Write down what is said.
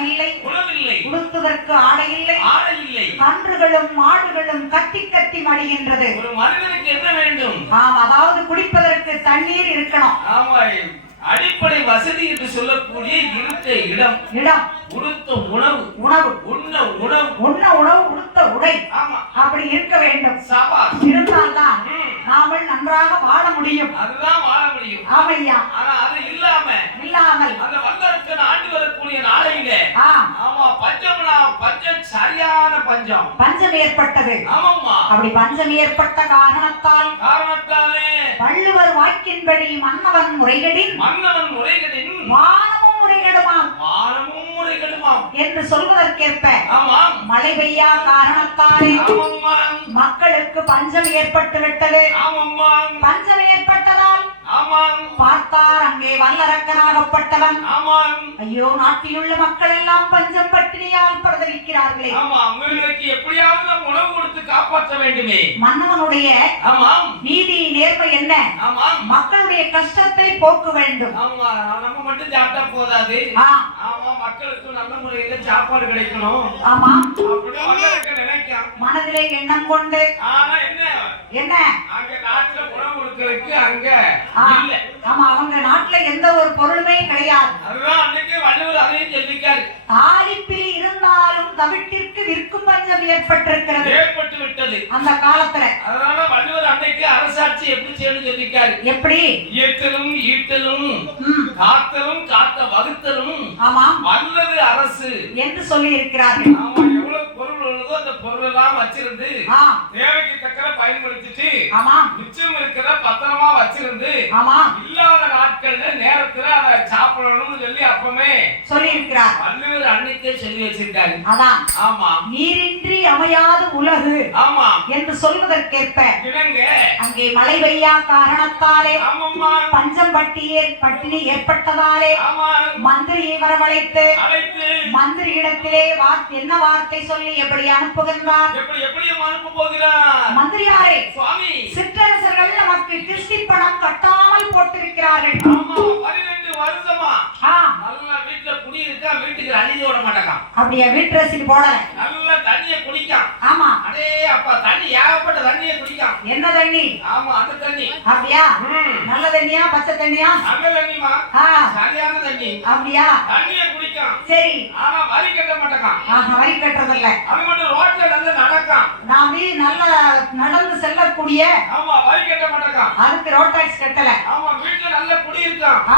உணவில்லை. உணவில்லை. உடுத்துவதற்கு ஆடை இல்லை ஆடை இல்லை கன்றுகளும் மாடுகளும் கத்தி கத்தி மடிகின்றது. ஒரு மனிதனுக்கு என்ன வேண்டும்? ஆம் அதாவது குடிப்பதற்கு தண்ணீர் இருக்கணும். அடிப்படை வசதி என்று சொல்லக்கூடிய இருக்க இடம். இடம். உடுத்த உணவு. உணவு. உண்ண உணவு. உண்ண உணவு உடுத்த உடை. ஆமா. அப்படி இருக்க வேண்டும். சாபா இருந்தால்தான் நாமல் நன்றாக வாழ முடியும். அதுதான் வாழ முடியும். ஆமையா? ஆனா அது இல்லாம இல்லாமல் அந்த பஞ்சம். பஞ்சம் ஏற்பட்டது. ஆமாம்மா. அப்படி பஞ்சம் ஏற்பட்ட காரணத்தால் காரணத்தாலே. வள்ளுவர் வாக்கின்படி மன்னவன் முறைகேடின் மன்னவன் முறைகளின் வானமும் முறைகேடுமாம். மானமும் முறைகளுமாம் என்று சொல்வதற்கேற்ப ஆமாம். மழை பெய்யா காரணத்தாலே மக்களுக்கு பஞ்சம் ஏற்பட்டு விட்டது. ஆமம்மா. பஞ்சம் ஏற்பட்டதால் ஆமாம். பார்த்தார் அங்கே வல்லரக்கனாகப்பட்டவன் ஆமாம். ஐயோ நாட்டிலுள்ள மக்கள் எல்லாம் பஞ்சம் பட்டினியால் பிரதவிக்கிறார்களே. ஆமா அவங்களுக்கு எப்படியாவது நாம் உணவு கொடுத்து காப்பாற்ற வேண்டுமே. மன்னவனுடைய ஆமாம். நீதி நேர்மை என்ன? ஆமாம். மக்களுடைய கஷ்டத்தை போக்க வேண்டும். ஆமா நம்ம மட்டும் சாப்பிட்டா போதாது. ஆமா மக்களுக்கு நல்ல முறையில சாப்பாடு கிடைக்கணும். ஆமா. மனதிலே எண்ணம் கொண்டு. ஆனா என்ன? என்ன? அங்க நாட்டுல உணவு கொடுக்கறதுக்கு அங்க இல்ல. ஆமா அவங்க நாட்டுல எந்த ஒரு பொருளுமே கிடையாது. அதுதான் அன்னைக்கு வள்ளுவர் அதையும் சொல்லிக்காரு தாலிப்பில் இருந்தாலும் தவிட்டிற்கு விற்கும் பஞ்சம் ஏற்பட்டிருக்கிறது. ஏற்பட்டு விட்டது. அந்த காலத்துல. அதனால வள்ளுவர் அன்னைக்கு அரசாட்சி எப்படி செய்யணும் சொல்லிக்காரு எப்படி? இயற்றலும் ஈட்டலும் காத்தலும் காத்த வகுத்தலும் ஆமா. வல்லது அரசு. என்று சொல்லி இருக்கிறார்கள் ஆமா எவ்வளவு பொருள் உள்ளதோ அந்த பொருள் எல்லாம் வச்சிருந்து தேவைக்கு தக்கன பயன்படுத்திட்டு ஆமா. மிச்சம் இருக்கிற பத்திரமா வச்சிருந்து ஆமா இல்லாத நாட்கள்ல நேரத்துல அதை சாப்பிடணும்னு சொல்லி அப்பமே சொல்லி இருக்கிறார் வள்ளுவர் அன்னைக்கே சொல்லி வச்சிருக்காரு அதான். ஆமா. நீரின்றி அமையாது உலகு. ஆமா. என்று சொல்வதற்கேற்ப அங்கே மழை பெய்யா காரணத்தாலே ஆமாம்மா. பஞ்சம் பட்டியே பட்டினி ஏற்பட்டதாலே மந்திரியை வரவழைத்து மந்திரியிடத்திலே என்ன வார்த்தை சொல்லி எப்படி அனுப்புகின்றார்? மந்திரியாரே. சுவாமி அப்படியே வீட்டு ரசீது போடல நல்ல தண்ணிய குடிக்கான் ஆமா. அடே அப்பா தண்ணி ஏகப்பட்ட தண்ணிய குடிக்கான் என்ன தண்ணி? ஆமா அந்த தண்ணி. அப்படியா? நல்ல தண்ணியா? பச்சை தண்ணியா? நல்ல தண்ணிமா சரியான தண்ணி. அப்படியா? தண்ணிய குடிக்கான் சரி. ஆனா வரி கட்ட மாட்டேங்கான் ஆஹா வரி கட்டுறதில்ல. அது மட்டும் ரோட்ல நல்ல நடக்கான் அப்படி நல்ல நடந்து செல்லக்கூடிய ஆமா வரி கட்ட மாட்டேங்கான் அதுக்கு ரோட் டாக்ஸ் கட்டல. ஆமா வீட்டுல நல்ல குடியிருக்கான் ஆ,